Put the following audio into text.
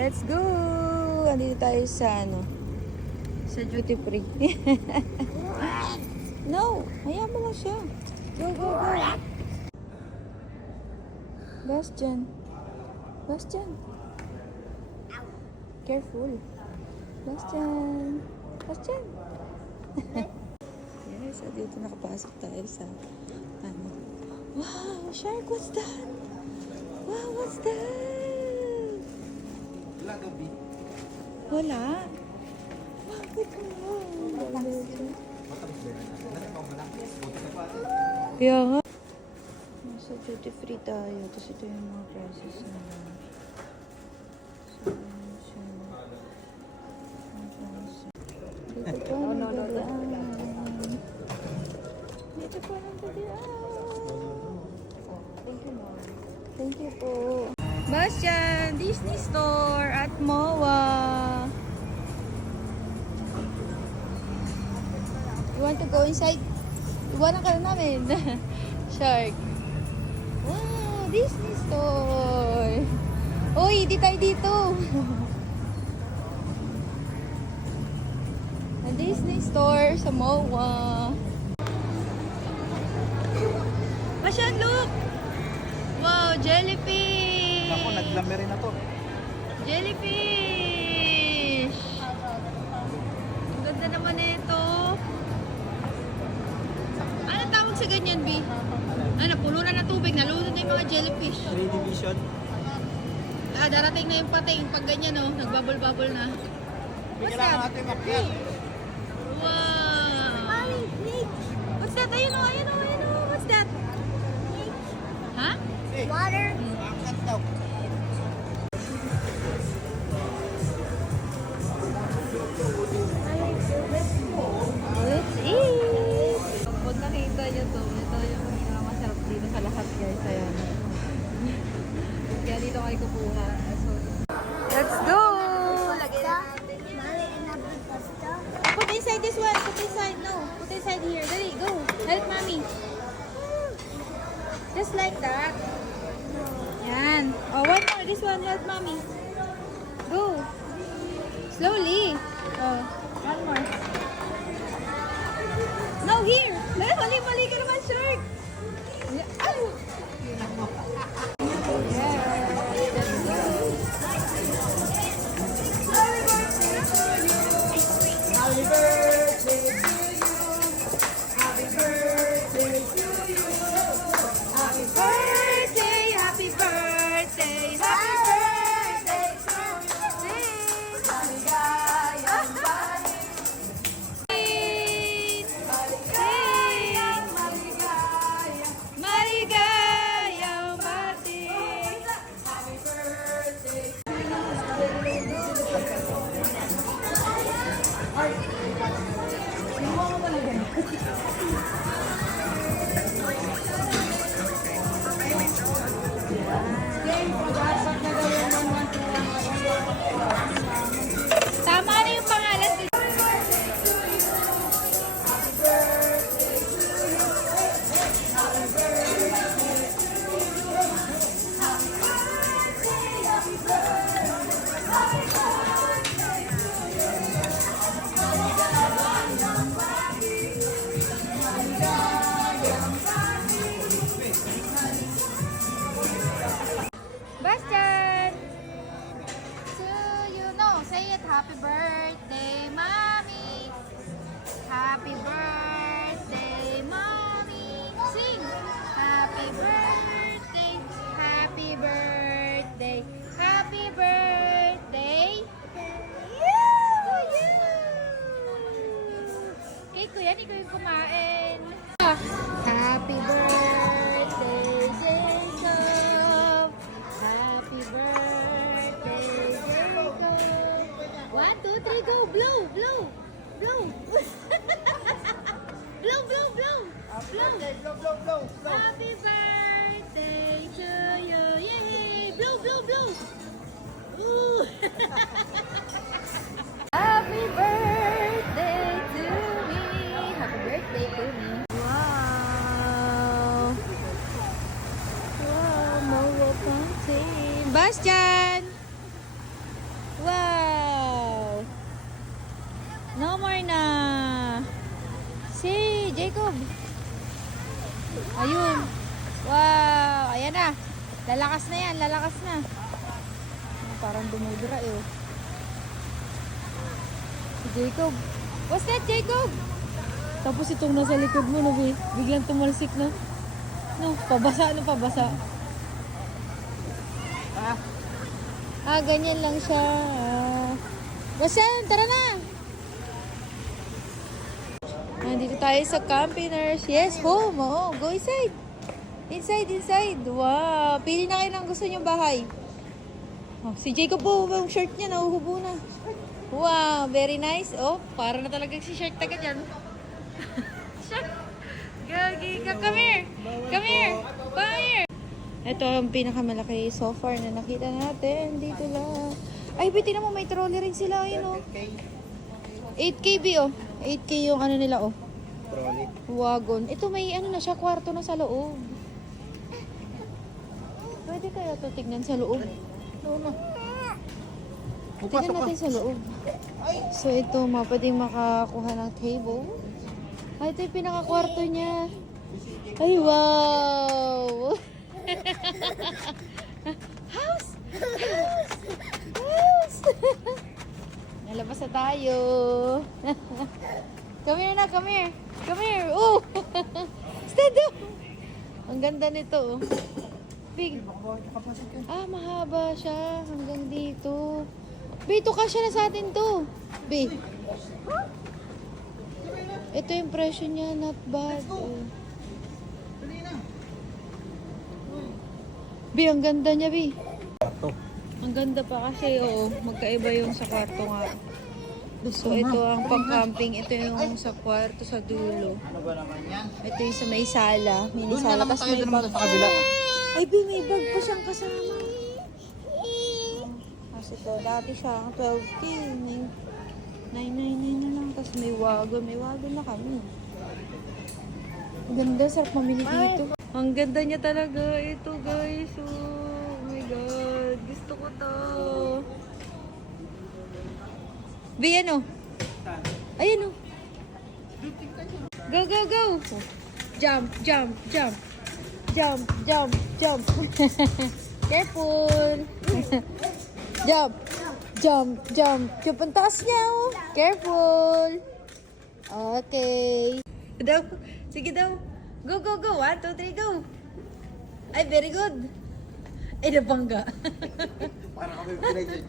Let's go! Andito tayo sa ano? Sa duty free. No! Hayaan mo lang siya. Go, go, go! Bastian. Bastian. Careful. Bastian. Bastian. Yes, dito nakapasok tayo sa ano. Wow! Shark, what's that? Wow, what's that? Wala gabi. Wala. Bakit mo? Kaya nga. Nasa duty free tayo. Tapos ito yung mga prices na. Dito po ang dadaan. Dito po ang dadaan. Thank you, Mom. Thank you po. Bastian, Disney Store at MOA. You want to go inside? Iwanan ka na namin. Shark. Wow, Disney Store. Uy, di tayo dito. Ang Disney Store sa MOA. Bastian, look! Wow, jellyfish! Ako, naglame rin na to. Jellyfish! Ang ganda naman ito. Ano tawag sa ganyan, B? Ano, puno na ng tubig. Nalunod na yung mga jellyfish. 3D vision. Darating na yung pating. Pag ganyan, oh, nagbubble-bubble na. What's Kailangan that? natin makyat. Wow! What's that? Ayun, oh, ayun, oh, ayun, oh. What's that? Ha? Water. Angkat daw. Let's eat! Pag nakita nyo to, ito yung masarap dito sa lahat, guys. Ayan. Kaya dito kayo kukuha. So, let's go! Lagay natin yan. Put inside this one. Put inside. No. Put inside here. Dali, go. Help mommy. Just like that. Yan. Oh, one more. This one. Help mommy. Go. Slowly. Oh, one more. No, here. Mali ka naman, Shark. Ay! Happy birthday to you. Happy birthday to you. Happy birthday, happy birthday, happy birthday to you. Maligayang balik. Maligayang, maligayang birthday. Happy birthday. Tama na yung pangalan. Bastian! To you, no, say it. Happy birthday, mommy. Happy birthday, mommy. Sing. Happy birthday, happy birthday, happy birthday. To you! Cake ko yan, ikaw yung kumain. Happy birthday, Jacob. Happy birthday, Jacob. 1, 2, 3, go. Blow, blow, blow. Blow, blow, blow. Blow. Blow, blow, blow, blow. Happy birthday to you. Yay! Blow, blow, blow. Ooh. Happy birthday to me. Happy birthday to me. Wow. Wow, Moa Fountain. Bastian! more na. Si Jacob. Ayun. Wow. Ayan na. Lalakas na yan. Lalakas na. Parang dumudura eh. Oh. Si Jacob. What's that, Jacob? Tapos itong nasa likod mo, no, biglang tumalsik na. No, pabasa, no, pabasa. Ganyan lang siya. Basan, tara na! Nandito tayo sa campiners. Yes, home. Oh, go inside. Inside. Wow. Pili na kayo ng gusto niyong bahay. Oh, si Jacob po, yung shirt niya, nahuhubo na. Wow, very nice. Oh, para na talagang si shirt taga dyan. Shirt. Gagi ka, come here. Come here. Come here. Ito ang pinakamalaki so far na nakita natin. Dito lang. Ay, bitin mo, may trolley rin sila. Ayun, oh. 8K B, oh. 8K yung ano nila, oh. Trolley. Wagon. Ito may ano na siya, kwarto na sa loob. Pwede kaya ito tignan sa loob? Doon na. Tignan natin sa loob. So ito, pwede makakuha ng table. Ay, ito yung pinakakwarto niya. Ay, wow! House! Nalabas na tayo. Come here na, come here. Come here. Oh! Stand up! Ang ganda nito, oh. Big. Mahaba siya. Hanggang dito. Be, ito kasya na sa atin to. Be. Ito yung presyo niya. Not bad. Oh. Be, ang ganda niya, Be. Ang ganda pa kasi, oo. Magkaiba yung sa kwarto nga. So, ito ang pang-camping. Ito yung sa kwarto sa dulo. Ano ba naman yan? Ito yung sa may sala. Mini Doon na sala. naman Tapos tayo, may doon naman bag. sa kabila. Ay, Be, may bag pa siyang kasama. Kasi ito, dati siya, 12K. 999 na lang. Tapos may wagon. May wagon na kami. Ang ganda, sarap mamili dito. Ang ganda niya talaga. Ito, guys. Oh my God. Gusto ko to. Be, ano? Ayan, oh. Go, go, go. Jump, jump, jump. Jump, jump, jump. Careful. Jump, jump, jump. Jump ang taas niya, oh. Careful. Okay. Daw. Sige daw. Go, go, go. 1, 2, 3, go. Ay, very good. Ay, nabangga. Para kami pinag